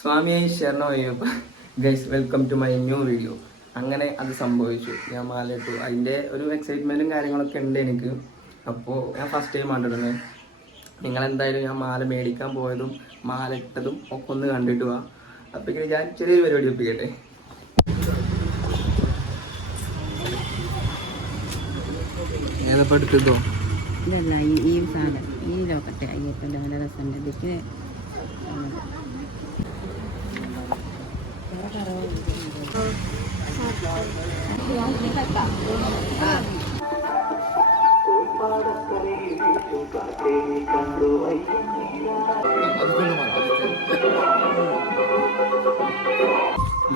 സ്വാമിയെ ശരണമയ്യപ്പ. Guys welcome to my new video. അങ്ങനെ അത് സംഭവിച്ചു, ഞാൻ മാല ഇട്ടു. അതിൻ്റെ ഒരു എക്സൈറ്റ്മെൻറ്റും കാര്യങ്ങളൊക്കെ ഉണ്ട് എനിക്ക്. അപ്പോൾ ഞാൻ ഫസ്റ്റ് ടൈം കണ്ടിടുന്നത്. നിങ്ങളെന്തായാലും ഞാൻ മാല മേടിക്കാൻ പോയതും മാല ഇട്ടതും ഒക്കെ ഒന്ന് കണ്ടിട്ട് പോവാം. അപ്പോൾ ഞാൻ ചെറിയൊരു പരിപാടി ഒപ്പിക്കട്ടെ. ഏതപ്പോൾ എടുത്തതോ? ഇതല്ല, ഈ സാധനം ഈ ലോക്കട്ടെ അയ്യപ്പൻ്റെ നല്ല രസമുണ്ട്. ഇതിക്ക്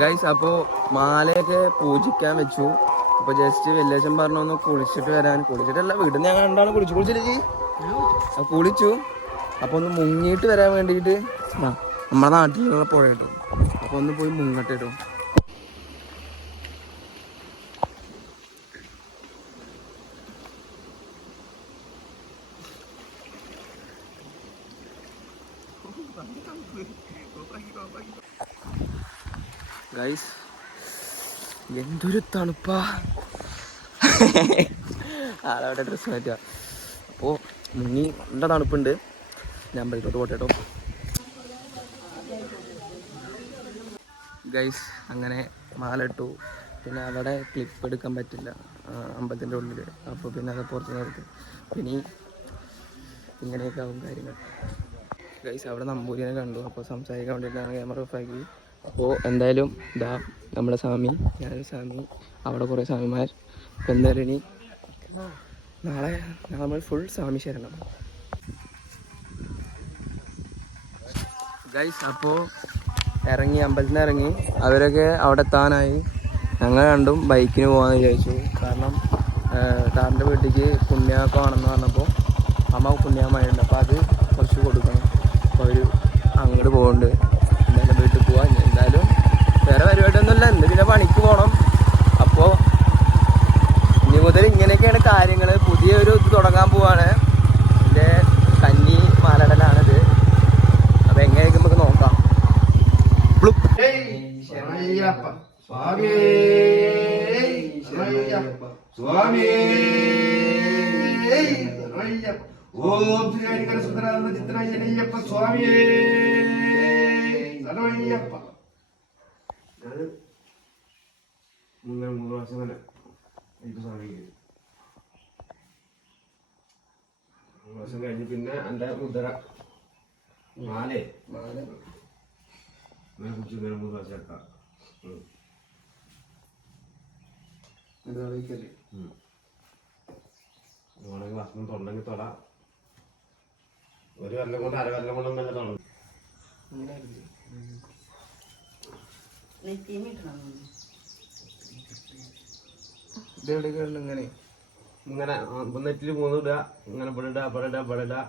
ഗൈസ് അപ്പോൾ മാലയൊക്കെ പൂജിക്കാൻ വെച്ചു. അപ്പോൾ ജസ്റ്റ് വെല്ലേശൻ പറഞ്ഞു ഒന്ന് കുളിച്ചിട്ട് വരാൻ. കുളിച്ചിട്ടല്ല, വീട്ടിൽ നിന്ന് ഞങ്ങൾ രണ്ടാളും കുളിച്ചില്ലേ കുളിച്ചു. അപ്പോൾ ഒന്ന് മുങ്ങിയിട്ട് വരാൻ വേണ്ടിയിട്ട് നമ്മുടെ നാട്ടിലുള്ള പുഴ കിട്ടും. അപ്പോൾ ഒന്ന് പോയി മുങ്ങട്ടെ കേട്ടോ. ഗൈസ് എന്തൊരു തണുപ്പാ. ആളവിടെ ഡ്രസ്സ് മാറ്റുക. അപ്പോൾ മുങ്ങി നല്ല തണുപ്പുണ്ട്. ഞാൻ ബൈക്കോട്ട് പോട്ടെ കേട്ടോ. ഗൈസ് അങ്ങനെ മാല ഇട്ടു. പിന്നെ അവിടെ ക്ലിപ്പ് എടുക്കാൻ പറ്റില്ല അമ്പലത്തിൻ്റെ ഉള്ളിൽ. അപ്പോൾ പിന്നെ അത് പുറത്ത് നിർത്തി. പിന്നെ ഇങ്ങനെയൊക്കെ ആവും കാര്യങ്ങൾ. ഗൈസ് അവിടെ നമ്പൂരിനെ കണ്ടു. അപ്പോൾ സംസാരിക്കാൻ വേണ്ടിയിട്ടാണ് ക്യാമറ ഓഫാക്കി. അപ്പോൾ എന്തായാലും ഇതാ നമ്മുടെ സ്വാമി, ഞാനൊരു സ്വാമി, അവിടെ കുറേ സ്വാമിമാർ. അപ്പോൾ എന്തായാലും ഇനി നാളെ നമ്മൾ ഫുൾ സ്വാമി ശരണം. ഗൈസ് അപ്പോൾ ഇറങ്ങി, അമ്പലത്തിൽ നിന്ന് ഇറങ്ങി. അവരൊക്കെ അവിടെ എത്താനായി. ഞങ്ങൾ രണ്ടും ബൈക്കിന് പോകാമെന്ന് വിചാരിച്ചു. കാരണം കാറിൻ്റെ വീട്ടിലേക്ക് പുണ്യമൊക്കെ ആണെന്ന് പറഞ്ഞപ്പോൾ അമ്മ പുണ്യമായുണ്ട്. അപ്പോൾ അത് കുറച്ച് കൊടുക്കണം. അപ്പോൾ അവർ അങ്ങോട്ട് പോകുന്നുണ്ട്. എന്തായാലും വീട്ടിൽ പോവാം. എന്തായാലും വേറെ പരിപാടിയൊന്നുമില്ല, എന്ത് പിന്നെ പണിക്ക് പോകണം. അപ്പോൾ ഇനി മുതൽ ഇങ്ങനെയൊക്കെയാണ് കാര്യങ്ങൾ. പുതിയൊരു ഇത് തുടങ്ങാൻ പോവാണ്. എൻ്റെ കന്നി മാലടലാണിത്. അപ്പോൾ എങ്ങനെയൊക്കെ നമുക്ക് നോക്കാം. ഓം ശ്രീ ഹരിഹര സുന്ദരാനന്ദ ചിത്രയ്യപ്പ സ്വാമിയേ ശരണമയ്യപ്പ. ഞാൻ 3 പ്രാവശ്യം തന്നെ എനിക്ക് സ്വാമിക്ക് 3 പ്രാവശ്യം കഴിഞ്ഞ് പിന്നെ എൻ്റെ മുദ്ര മാലേ അങ്ങനെ കുറിച്ച് ഇങ്ങനെ 3 പ്രാവശ്യം എടുക്കാം. ഓണെങ്കിൽ ഭക്ഷണം തൊണ്ടെങ്കിൽ തൊട. ഒരു കൊല്ലം കൊണ്ട് 1/2 കൊല്ലം കൊണ്ടൊന്നും തന്നെ തൊടണം. ഇങ്ങനെ ഇങ്ങനെ നെറ്റിൽ 3 ഇടുക. ഇങ്ങനെ ഇവിടെ ഇടുക, ഇവിടെ ഇടുക, ഇവിടെ ഇടുക.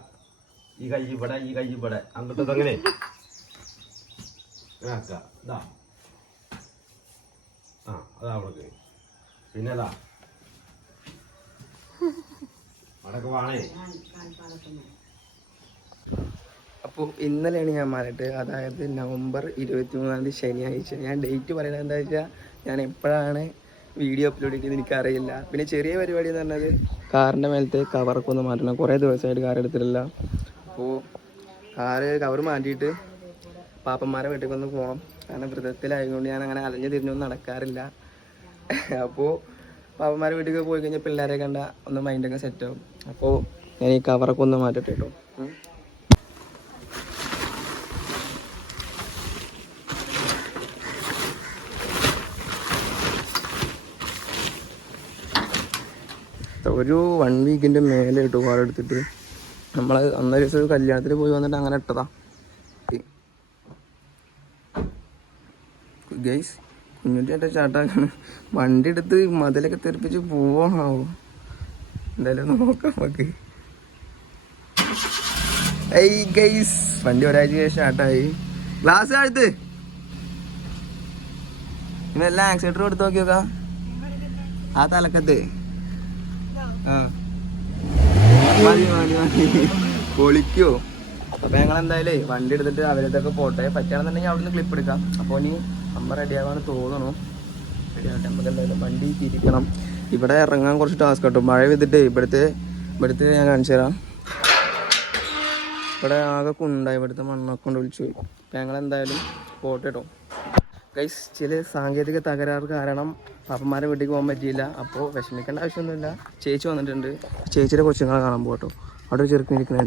ഈ കൈ ഇവിടെ, ഈ കൈ ഇവിടെ, അങ്ങോട്ടത് അങ്ങനെ ആക്കുക. ഇതാ അതാ അവിടെ. പിന്നെ അതാ അവിടെയൊക്കെ വേണേ. അപ്പോൾ ഇന്നലെയാണ് ഞാൻ മാറിയിട്ട്, അതായത് നവംബർ 23 ശനിയാഴ്ച. ഞാൻ ഡേറ്റ് പറയുന്നത് എന്താ വെച്ചാൽ ഞാൻ എപ്പോഴാണ് വീഡിയോ അപ്ലോഡ് ചെയ്തത് എനിക്കറിയില്ല. പിന്നെ ചെറിയ പരിപാടി എന്ന് പറഞ്ഞത് കാറിൻ്റെ മേലത്തെ കവറൊക്കെ ഒന്ന് മാറ്റണം. കുറേ ദിവസമായിട്ട് കാർ എടുത്തിട്ടില്ല. അപ്പോൾ കവർ മാറ്റിയിട്ട് പാപ്പന്മാരെ വീട്ടിൽ ഒന്ന് പോകണം. കാരണം വ്രതത്തിലായതുകൊണ്ട് ഞാൻ അങ്ങനെ അലഞ്ഞു തിരിഞ്ഞൊന്നും നടക്കാറില്ല. അപ്പോൾ പാപ്പന്മാരെ വീട്ടിൽ പോയി കഴിഞ്ഞാൽ പിള്ളേരെ കണ്ട ഒന്ന് മൈൻഡൊക്കെ സെറ്റാവും. അപ്പോൾ ഞാൻ ഈ കവറൊക്കെ ഒന്ന് മാറ്റട്ടെ കേട്ടോ. ഒരു 1 വീക്കിൻ്റെ മേലെ ഇട്ടു കാർ എടുത്തിട്ട്. നമ്മൾ അന്നൊരു ദിവസം കല്യാണത്തിൽ പോയി വന്നിട്ട് അങ്ങനെ ഇട്ടതാ. ഗൈസ് കുഞ്ഞുട്ടിയായിട്ട് ചാട്ടാക്കാണ്. വണ്ടി എടുത്ത് മതിലൊക്കെ തെറിപ്പിച്ച് പോവാണാവോ. എന്തായാലും നോക്കാം നമുക്ക്. ഏയ് ഗൈസ് വണ്ടി ഒരാഴ്ച ശേഷം സ്റ്റാർട്ടായി. ഗ്ലാസ് അടുത്ത് ഇന്നെല്ലാം ആക്സിഡൻറ്റർ എടുത്ത് നോക്കി നോക്കാം. ആ തലക്കത്ത് മതി പൊളിക്കോ. അപ്പോൾ ഞങ്ങൾ എന്തായാലും വണ്ടി എടുത്തിട്ട് അവരതൊക്കെ പോട്ടെ. പറ്റുകയാണെന്നുണ്ടെങ്കിൽ അവിടെ നിന്ന് ക്ലിപ്പ് എടുക്കാം. അപ്പോൾ ഇനി അമ്മ റെഡിയാകാമെന്ന് തോന്നണു. റെഡിയാകട്ടെ. നമുക്ക് എന്തായാലും വണ്ടി തിരിക്കണം. ഇവിടെ ഇറങ്ങാൻ കുറച്ച് ടാസ്ക് കിട്ടും. മഴ പെയ്തിട്ട് ഇവിടുത്തെ ഞാൻ കാണിച്ചു തരാം. ഇവിടെ ആകെ കുണ്ടായി, ഇവിടുത്തെ മണ്ണൊക്കെ കൊണ്ട് വിളിച്ചു പോയി. അപ്പം ഞങ്ങൾ എന്തായാലും പോട്ടെ കേട്ടോ ഗൈസ്. ചില സാങ്കേതിക തകരാറ് കാരണം പാപ്പന്മാരെ വീട്ടിലേക്ക് പോകാൻ പറ്റിയില്ല. അപ്പോൾ വിഷമിക്കേണ്ട ആവശ്യമൊന്നുമില്ല. ചേച്ചി വന്നിട്ടുണ്ട്. ചേച്ചിയുടെ കൊച്ചുങ്ങളെ കാണാൻ പോകട്ടോ. അവിടെ ഒരു ചെറുക്കൻ ഇരിക്കണേ.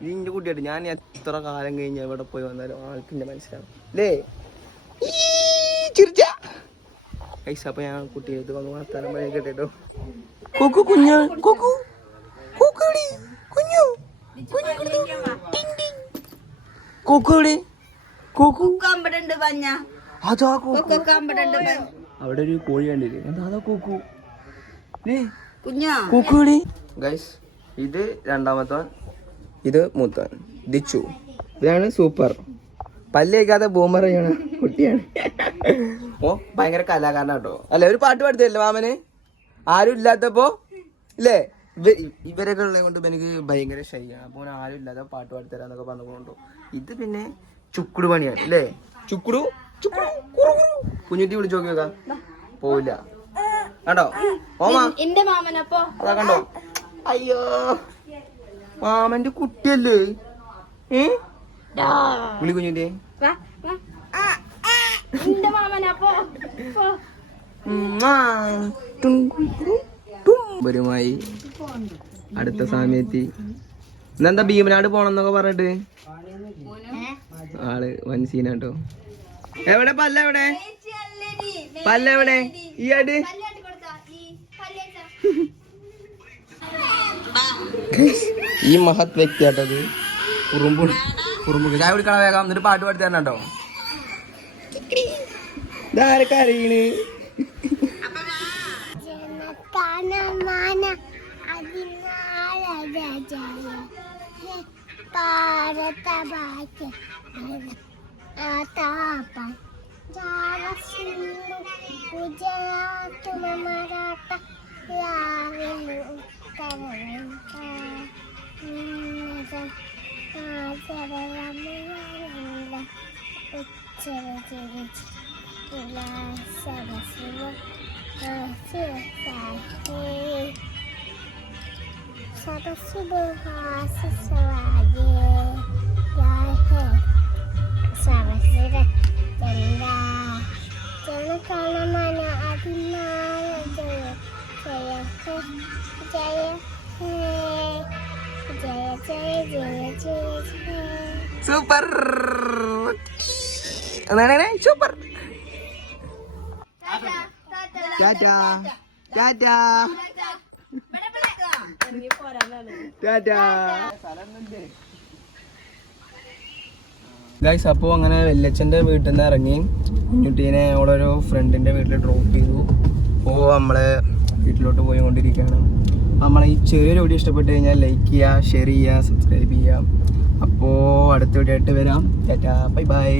ഇതിൻ്റെ കുട്ടിയായിട്ട് ഞാൻ എത്ര കാലം കഴിഞ്ഞ് എവിടെ പോയി വന്നാലും ആൾക്കിൻ്റെ മനസ്സിലാവും അല്ലേ ചിരിച്ച പൈസ. അപ്പൊ ഞാൻ കുട്ടിയെടുത്ത് വന്ന് വർത്താനം പഴയ കേട്ടോ. കൊക്കു കുഞ്ഞു കൊക്കു കൊക്കുവിടെ കുഞ്ഞു കൊക്കുവിടെ കൊക്കു അതാ അവിടെ ഒരു കോഴി കണ്ടില്ലേ? അതാ കൊക്കു കൊക്കുവിടെ ഗൈസ്. ഇത് രണ്ടാമത്തവൻ, ഇത് മൂത്തവൻ ദിച്ചു. ഇതാണ് സൂപ്പർ പല്ലേക്കാതെ ബൂമർ ചെയ്യണ കുട്ടിയാണ്. ഓ ഭയങ്കര കലാകാരനാട്ടോ. അല്ലെ ഒരു പാട്ട് പാടുത്തല്ലേ മാമന് ആരും ഇല്ലാത്തപ്പോ ഇല്ലേ? ഇവരൊക്കെ ഉള്ളത് കൊണ്ട് എനിക്ക് ഭയങ്കര ഷൈയാണ്. അപ്പോൾ ആരും ഇല്ലാതെ പാട്ട് പാടിത്തരാന്നൊക്കെ പറഞ്ഞുകൊണ്ടോ. ഇത് പിന്നെ ചുക്കുടു പണിയാണ് അല്ലേ? ചുക്കുടു ചുക്കുടു കുഞ്ഞുട്ടി വിളിച്ചു നോക്കി നോക്കാം. പോവില്ല കണ്ടോ ഓമാ അതാ കണ്ടോ. അയ്യോ മാമന്റെ കുട്ടിയല്ലേ? വിളി കുഞ്ഞിന്റെ ുമായി അടുത്ത സമയത്ത് ഇന്നെന്താ ഭീമനാട് പോണെന്നൊക്കെ പറഞ്ഞിട്ട് ആള് വൻസീനാട്ടോ. എവിടെ പല്ലെവിടെ ഈ അട് ഈ മഹത് വ്യക്തിയാട്ടത്. കുറുമ്പ് ചായ കുടിക്കണ വേഗം. എന്നിട്ട് പാട്ട് പാടി തരണം കേട്ടോ. ഇതാരൊക്കെ അറിയണ്? Super super. Tata tata tata guys. അപ്പോൾ അങ്ങനെ വല്യച്ഛൻ്റെ വീട്ടിൽ നിന്ന് ഇറങ്ങി കുഞ്ഞുട്ടീനെ ഓളൊരു ഫ്രണ്ടിൻ്റെ വീട്ടിൽ ഡ്രോപ്പ് ചെയ്തു. അപ്പോൾ നമ്മളെ വീട്ടിലോട്ട് പോയിക്കൊണ്ടിരിക്കുകയാണ്. നമ്മളെ ഈ ചെറിയൊരു വീഡിയോ ഇഷ്ടപ്പെട്ട് കഴിഞ്ഞാൽ ലൈക്ക് ചെയ്യുക, ഷെയർ ചെയ്യുക, സബ്സ്ക്രൈബ് ചെയ്യുക. അപ്പോൾ അടുത്ത വീഡിയോ ആയിട്ട് വരാം. Tata bye bye.